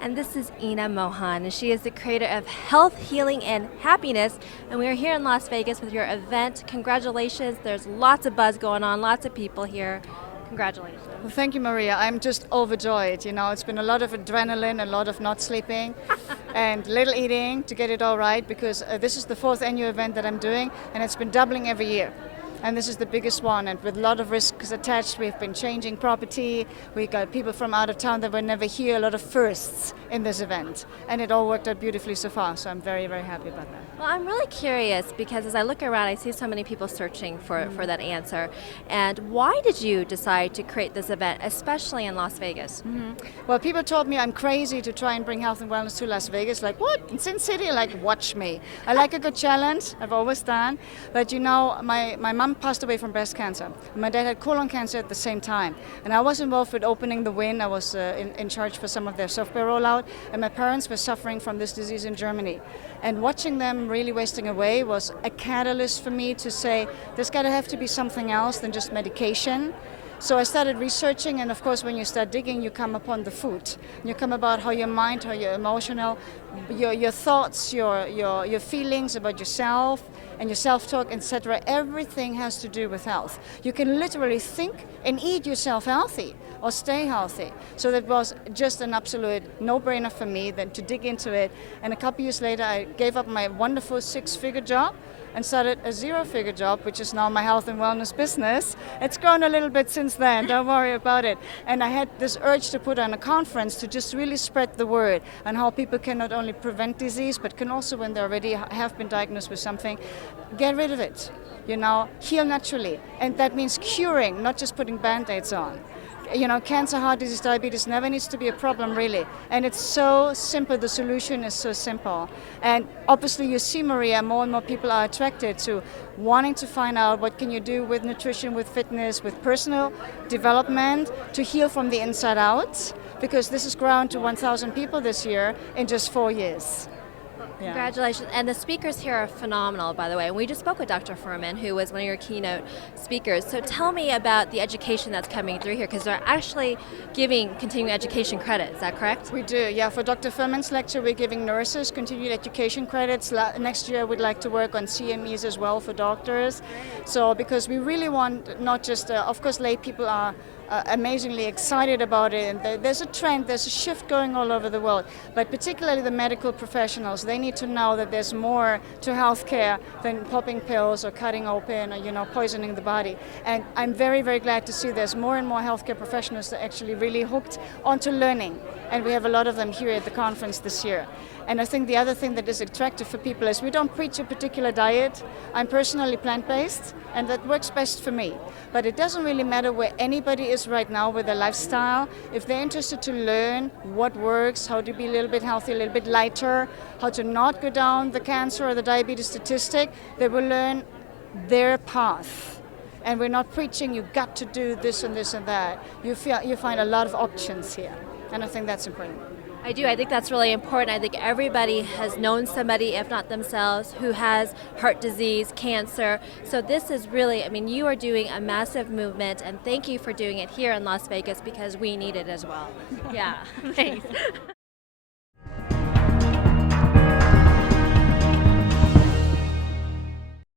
And this is Ina Mohan, and she is the creator of Health, Healing, and Happiness. And we are here in Las Vegas with your event. Congratulations. There's lots of buzz going on, lots of people here. Congratulations. Well, thank you, Maria. I'm just overjoyed. You know, it's been a lot of adrenaline, a lot of not sleeping, and little eating to get it all right, because this is the 4th annual event that I'm doing, and it's been doubling every year. And this is the biggest one, and with a lot of risks attached. We've been changing property. We got people from out of town that were never here, a lot of firsts in this event. And it all worked out beautifully so far, so I'm very, very happy about that. Well, I'm really curious because as I look around, I see so many people searching for that answer. And why did you decide to create this event, especially in Las Vegas? Well, people told me I'm crazy to try and bring health and wellness to Las Vegas. Like, what? In Sin City? Like, watch me. I like a good challenge. I've always done. But you know, my mom passed away from breast cancer. My dad had colon cancer at the same time. And I was involved with opening the Win. I was in charge for some of their software rollout. And my parents were suffering from this disease in Germany. And watching them really wasting away was a catalyst for me to say, there's got to have to be something else than just medication. So I started researching, and of course when you start digging, you come upon the food. You come about how your mind, how you're emotional, your thoughts, your feelings about yourself, and your self-talk, etc. Everything has to do with health. You can literally think and eat yourself healthy or stay healthy. So that was just an absolute no-brainer for me then to dig into it. And a couple years later, I gave up my wonderful 6-figure job and started a 0-figure job, which is now my health and wellness business. It's grown a little bit since then, don't worry about it. And I had this urge to put on a conference to just really spread the word on how people can not only prevent disease, but can also, when they already have been diagnosed with something, get rid of it, you know, heal naturally. And that means curing, not just putting Band-Aids on. You know, cancer, heart disease, diabetes never needs to be a problem, really. And it's so simple, the solution is so simple. And obviously you see, Maria, more and more people are attracted to wanting to find out what can you do with nutrition, with fitness, with personal development to heal from the inside out, because this has grown to 1,000 people this year in just 4 years. Yeah. Congratulations. And the speakers here are phenomenal, by the way. And we just spoke with Dr. Furman, who was one of your keynote speakers. So tell me about the education that's coming through here, because they're actually giving continuing education credit. Is that correct? We do, yeah. For Dr. Furman's lecture, we're giving nurses continued education credits. Next year, we'd like to work on CMEs as well for doctors. So, because we really want not just, of course, lay people are amazingly excited about it, and there's a trend, there's a shift going all over the world, but particularly the medical professionals, they need to know that there's more to healthcare than popping pills or cutting open or, you know, poisoning the body. And I'm very, very glad to see there's more and more healthcare professionals that are actually really hooked onto learning, and we have a lot of them here at the conference this year. And I think the other thing that is attractive for people is we don't preach a particular diet. I'm personally plant-based, and that works best for me. But it doesn't really matter where anybody is right now with their lifestyle. If they're interested to learn what works, how to be a little bit healthy, a little bit lighter, how to not go down the cancer or the diabetes statistic, they will learn their path. And we're not preaching you got to do this and this and that. You find a lot of options here, and I think that's important. I do. I think that's really important. I think everybody has known somebody, if not themselves, who has heart disease, cancer. So this is really, I mean, you are doing a massive movement, and thank you for doing it here in Las Vegas because we need it as well. Yeah, thanks.